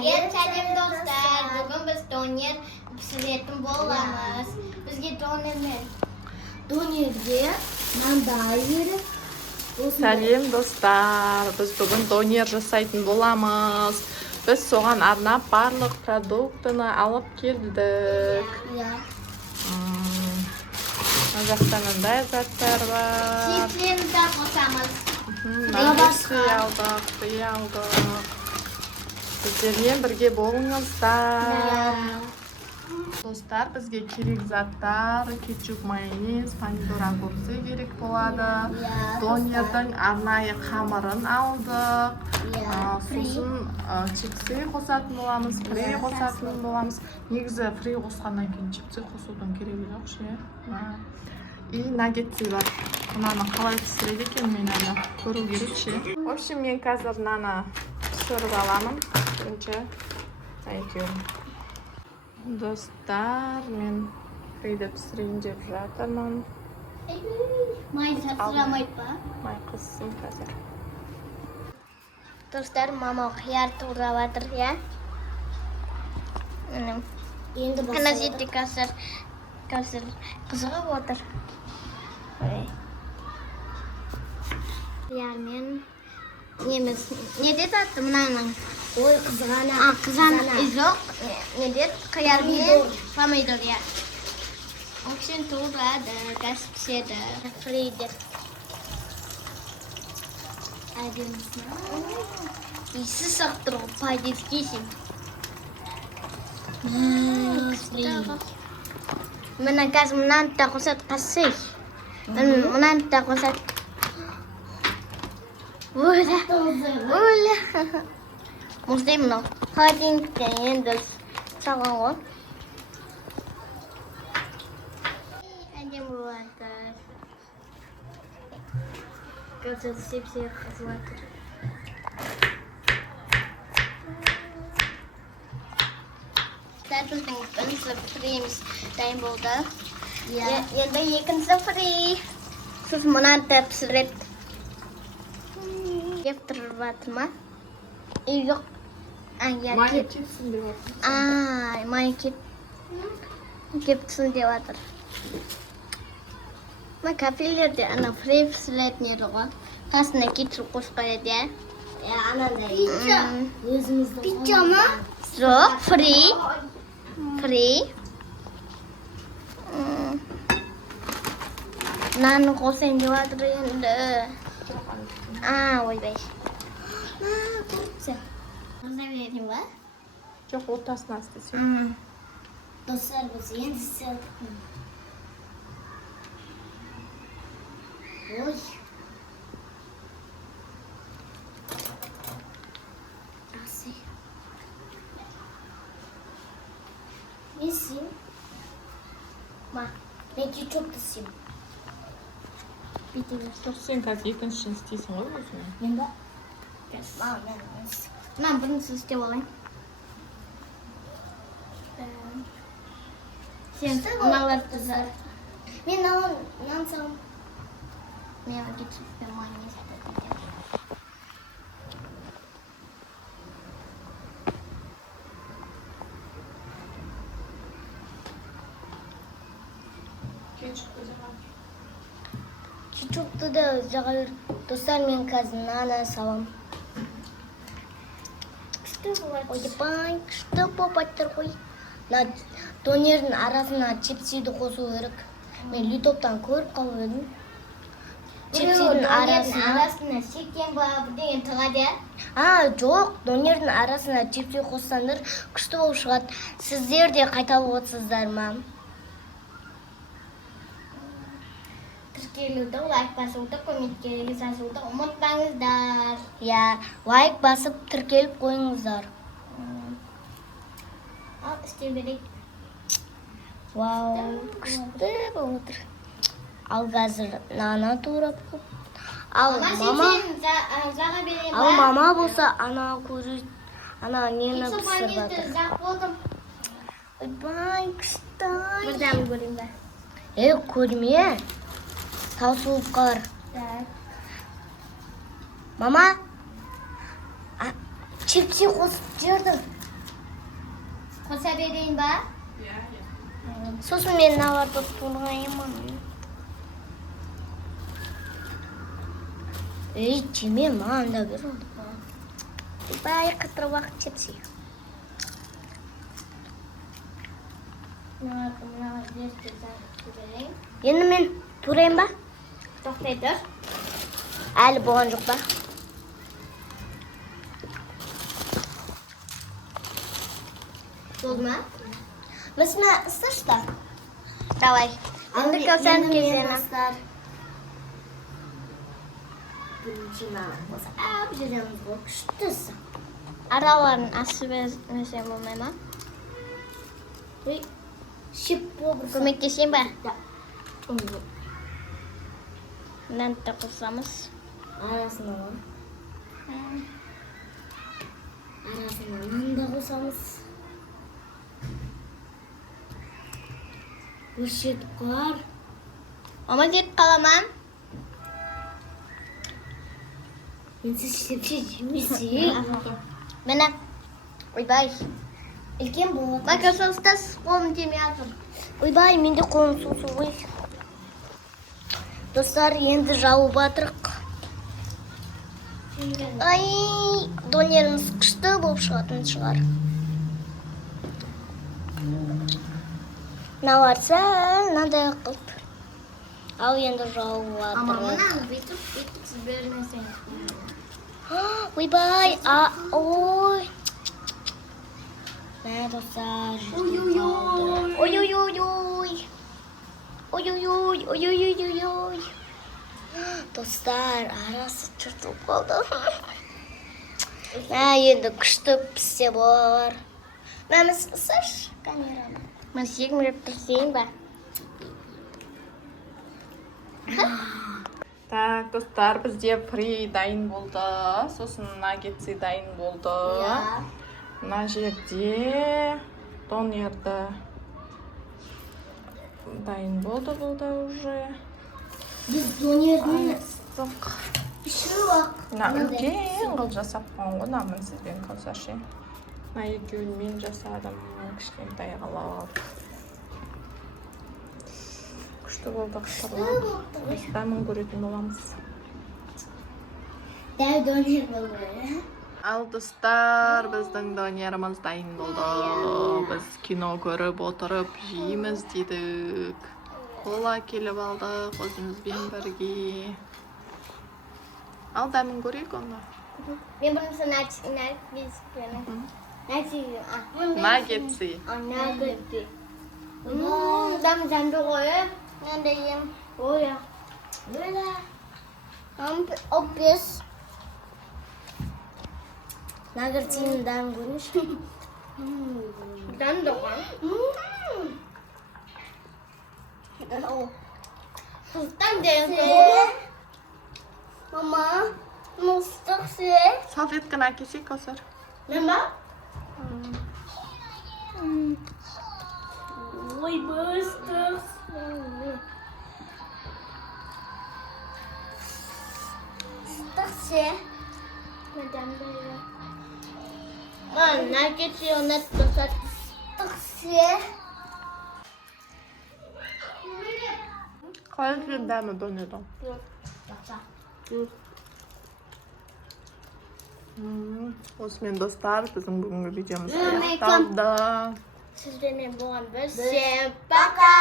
Сәлем достар. Бүгін біз донер пісіретін боламыз. Бізге донерге маңдай беріп. Сәлем достар. Біз бүгін донер жасайтын боламыз. Біз соған арнап барлық продуктыны алып келдік. Мына жақта мындай заттар бар. Чипстерді де қосамыз. Фри алдық. Сіздермен бірге болыңыздар. Достар, бізге керек заттар, кетчуп, майонез, помидор, огурцы керек болады. Донердің арнайы қамырын алдық. Сосын чипсы қосатын боламыз, фри қосатын боламыз. Негізі фри қосқаннан кейін чипсы қосудың керегі жоқ ше. И наггетси бар. Мынаны қалай пісіреді екен, мен әлі көру керек ше. В общем, мен қазір мынаны пісіріп аламын. Бірінші әйтеуір. Достар, мен фриді пісірейін деп жатырмын. Май жатырамайды ба? Май қызсын қазір. Достар, мама қияр турап жатыр, я? Ана жерде қазір қызығып отыр. Қиярмен неміз не деді атты мынаның? Ой, қызғана. Қызғана жоқ. Не деді? Қиярмен помидор, я. Оқшын турады, газ піседі. Фриді. Әдемісін. Иісі сақтыр ғой, пайдет кесін. Мына газ мұнан да қосады қасый. Мұнан да қосады. Өлі. Мұздай мұнау. Холодильниктен енді салған ғой. Әдем болады. Қазір сеп-сеп қызылатыр. Біздің бірінші фриіміз дайын болды. Енді екінші фри. Сіз мұнан да пісірет. Кеп тұрып жатыр ма? Жоқ. Майы кетсін деп жатыр. Майы кетсін деп жатыр. Мына кафелерде ана фри пісіретін еді ғой. Қасына кетшіп қосып қояды, я? Анандай. Өзіміздің. Пицца ма? Жоқ, фри. Наны қосайын деп жатыр енді. Ойбай. Қыза беретін ба? Жоқ, ортасына істесек. Достар, біз енді істедік. Ой. Жақсы. Не істеймін? Мен кетчупты істеймін. Жоқ, сен қазір екіншісін істейсің ғой өзіңе. Мен ба? Мен бірінші істеп алайын. Сен мыналарды зар. Мен нан салым. Мен кетчуп пен майонез айтатын. Кетчупты да жаға бер. Достар, мен қазір нан салам. Ойбай, күшті болып аттыр ғой. Донердің арасына чипсиді қосу керек. Мен ютубтан көріп қалып едім. Чипсидің арасына секен ба деген тұрады. Жоқ, донердің арасына чипси қоссаңдар күшті болып шығады. Сіздер де қайталап отырсыздар ма? Тіркелуді, лайк басуды, комменттерге жазуды ұмытпаңыздар. Лайк басып тіркеліп қойыңыздар. Ал істей берейік. Вау, күшті болып отыр. Ал қазір нана турап қойып. Ал мама болса ана көріп, ана нені пісіріп жатыр. Ойбай, күшті. Бірден көрейін ба? Көрме. Таусылып қалар. Мама, чипси қосып жерді. Kosa vereyim bak. Sosun мен наварды тураймын. Ей, жеме, маған да бер. Бай қытырып уақыт жетсе. Mına göstersen vereyim. Енді мен турайын ба? Toxtay dur. Әлі болған жоқ па? Oldu mu? Мысыма ысыршы да. Давай. Şimdi kösen kesene. достар. Бірінші осы әп жереміз ғой, күштісі. Aralarını asıl vermesem olmay mı? Ой, шеп болып. Kömekleşeyim ben. Да. Bundan da kursamız. Арасына ғой. Арасына нан да қосамыз. Өршет қар. Ama git kalamam. Мен сіз шепше жемесе. Bana. Oyбай. Үлкен болады. Bak asılsız kolum demeyeceğim. Ойбай, менде қолым су ғой. Достар, енді жауып жатырық. Ай, донеріміз күшті болып шығатын шығар. Мыналар сәл мынадай қылып. Ал енді жауып Ama жатырық. bana bir tık siz vermeseniz. Ойбай, ой. Мә, достар. Ой-ой-ой-ой. Ой-ой-ой, ой-ой-ой-ой. Достар, арасы жыртылып қалды. Мә, енді күшті піссе болар. Мәміз ысыршы камераны. Ben size verip tursayım ben. Так, достар, бізде фри дайын болды. Сосын наггетси дайын болды. Мына жерде донерді дайын болды бұл да уже. Біз донердің Астық. пішіруақ. Мына үлкен қылып жасап қойған ғой, мына сізбен қосашы. Мына екеуін мен жасадым, кішкентай қылып. Күшті болды қыстарлар. Біз дәмін көретін боламыз. Дәу донер болды. Ал достар, біздің донеріміз дайын болды. Біз кино көріп отырып жейміз дедік. Кола келіп алдық өзімізбен бірге. Ал дәмін көрейік онда. Ben bunu sana Наггетси. Nuggetsi. Dam sen de koy. Ben de yiyeyim. Koy ya. Böyle. O pis. Nugget'in dam görmüş. Dam da koy. Dam da Mama, mıstık şey. Салфетканы әкелсек, Кәусар. Ne var? Ой, мıstık. Mıstık şey. Neden böyle? Ne geçiyor ne tutar? Mıstık şey. Қалай жүрген дәмі донердің? Осымен достар, біздің бүгінгі видеомыз аяқталды. Sizden ne bu an? Пока.